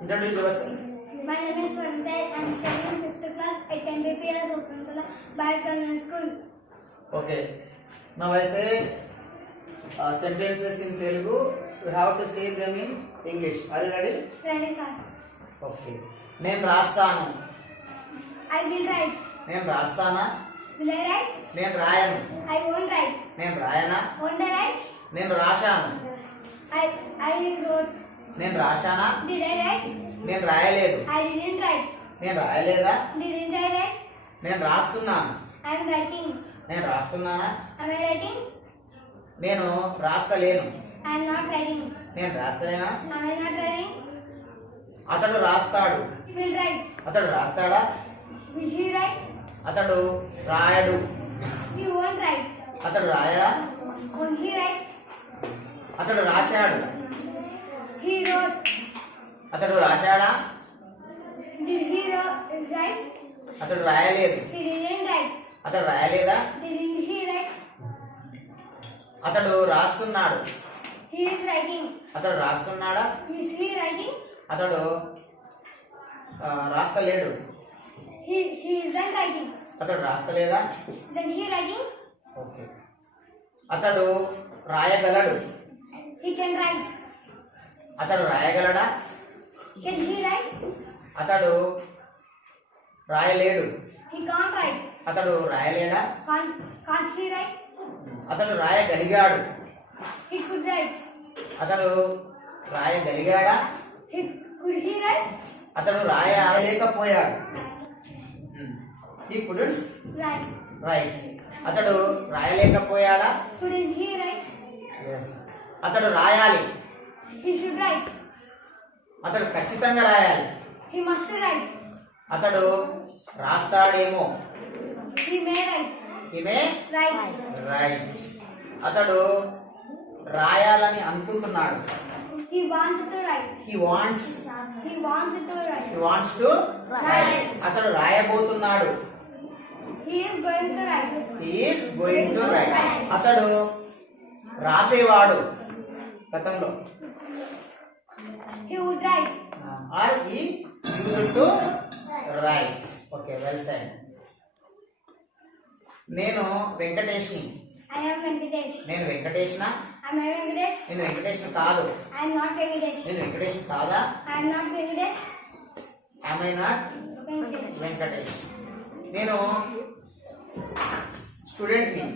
Introduce yourself. My name is Varunta. I am studying 5th class at MBPS Okantola Biogovernance School. Okay. Now I say sentences in Telugu. You have to say them in English. Are you ready? Ready, sir. Okay. నేను రాస్తాను. I will write. నేను రాస్తానా? Will I write? నేను రాయను. I won't write. నేను రాయనా? Won't I write? నేను రాశాను. I wrote. నేను రాశానా? Did I write? నేను రాయలేదు. I didn't write. నేను రాయలేదా? Didn't I write? నేను రాస్తున్నాను. I am writing. నేను రాస్తున్నానా? Am I writing? నేను రాస్తలేను. I am not writing. నేను రాస్తలేనా? Am I not writing? అతడు రాస్తాడు. He will write. అతడు రాస్తాడా? Will he write? అతడు రాయడు. He won't write. అతడు రాయడా? Won't he write? అతడు రాశాడు. He wrote. అతడు రాశాడా? Did he write? అతడు రాయలేదు. He didn't write. అతడు రాయలేదా? Didn't he write? అతడు రాస్తున్నాడు. He is writing. అతడు రాస్తున్నాడా? Is he writing? అతడు రాస్తలేడు. He isn't writing. అతడు రాస్తలేదా? Then he writing? ఓకే. అతడు రాయగలడు. He can write. అతడు రాయగలడా? Can he write? అతడు రాయలేడు. He can't write. అతడు రాయలేడా? Can't he write? అతడు రాయగలిగాడు. He could write. అతడు రాయగలిగాడా? Could he write? అతడు రాయలేకపోయాడు. He couldn't Write. write. అతడు రాయలేకపోయాడా? Couldn't he write? Yes. అతడు రాయాలి. He should write. అతడు ఖచ్చితంగా రాయాలి. He must write. అతడు రాస్తాడేమో. He may write. He may Write. write. అతడు రాయాలని అనుకుంటున్నాడు. He wants to write. He wants. He wants to write. He wants to Write. అతడు రాయబోతున్నాడు. He is going to write. He is going to write. అతడు రాసేవాడు గతంలో. He would write. Or he used to write. Okay, well said. నేను వెంకటేష్ని. I am Venkatesh. నేను వెంకటేష్నా? I am Venkatesh. నేను వెంకటేష్ని కాదు. I am not Venkatesh. నేను వెంకటేష్ని కాదా? I am not Venkatesh. Am I not Venkatesh. Venkatesh? నేను స్టూడెంట్ని.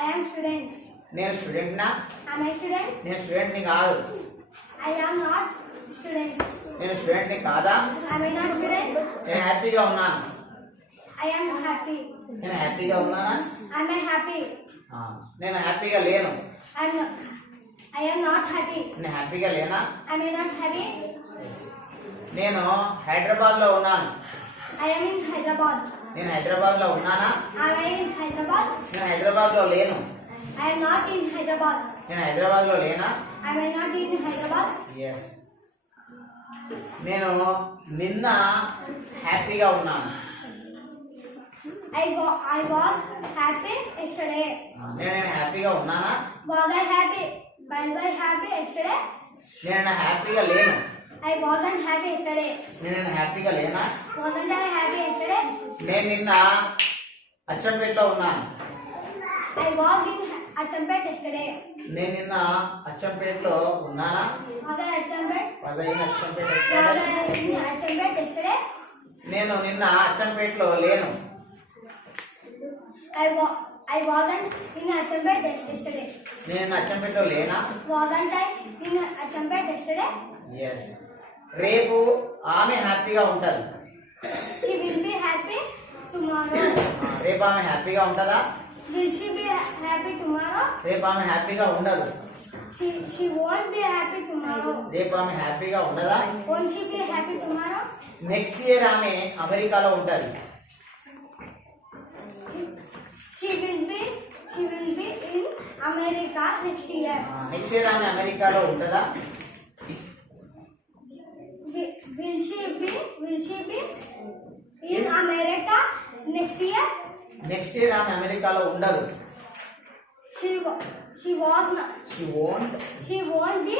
I am student. నేను స్టూడెంట్నా? Am I student? నేను స్టూడెంట్ని కాదు. I am not student. నేను స్టూడెంట్ని కాదా? Am I not student? నేను హ్యాపీగా ఉన్నాను. I am happy. నేను హ్యాపీగా ఉన్నానా? Am I happy? నేను హ్యాపీగా లేను. I am not happy. నేను హ్యాపీగా లేనా? Am I not happy? నేను హైదరాబాద్లో ఉన్నాను. I am in Hyderabad. నేను హైదరాబాద్లో ఉన్నానా? Am I in Hyderabad? నేను హైదరాబాద్లో లేను. I am not in Hyderabad. నేను హైదరాబాద్లో లేనా? Am I not in Hyderabad? Yes. నేను నిన్న హ్యాపీగా ఉన్నాను. I was happy yesterday. నేను హ్యాపీగా ఉన్నానా? Was I happy? Was I happy yesterday? నేను హ్యాపీగా లేను. I wasn't happy yesterday. నేను హ్యాపీగా లేనా? Wasn't I happy yesterday? నేను నిన్న అచ్చంపేటలో ఉన్నాను. I was in Achampet yesterday. నేను నిన్న అచ్చంపేటలో ఉన్నానా? Was I Achampet? Was I in Achampet Was yesterday? I in Achampet yesterday? నేను నిన్న అచ్చంపేటలో లేను. I wasn't in Achampet yesterday. నేను అచ్చంపేటలో లేనా? Wasn't I in Achampet yesterday? Yes. రేపు ఆమె హ్యాపీగా ఉంటుంది. She will be happy tomorrow. రేపు ఆమె హ్యాపీగా ఉంటుందా? Will she be happy tomorrow? రేపు ఆమె హ్యాపీగా ఉండదు. She won't be happy tomorrow. రేపు ఆమె హ్యాపీగా ఉండదా? Won't she be happy tomorrow? Next year ఆమె అమెరికాలో ఉంటుంది. She will be in America next year. Next year ఆమె అమెరికాలో ఉంటుందా? Will she be in America next year? Next year ఆమె అమెరికాలో ఉండదు. She was not. She won't She won't be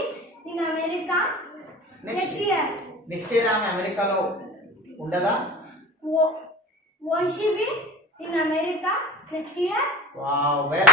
in America next year next year ఆమె అమెరికాలో ఉండదా? won't she be in America next year? Wow, well,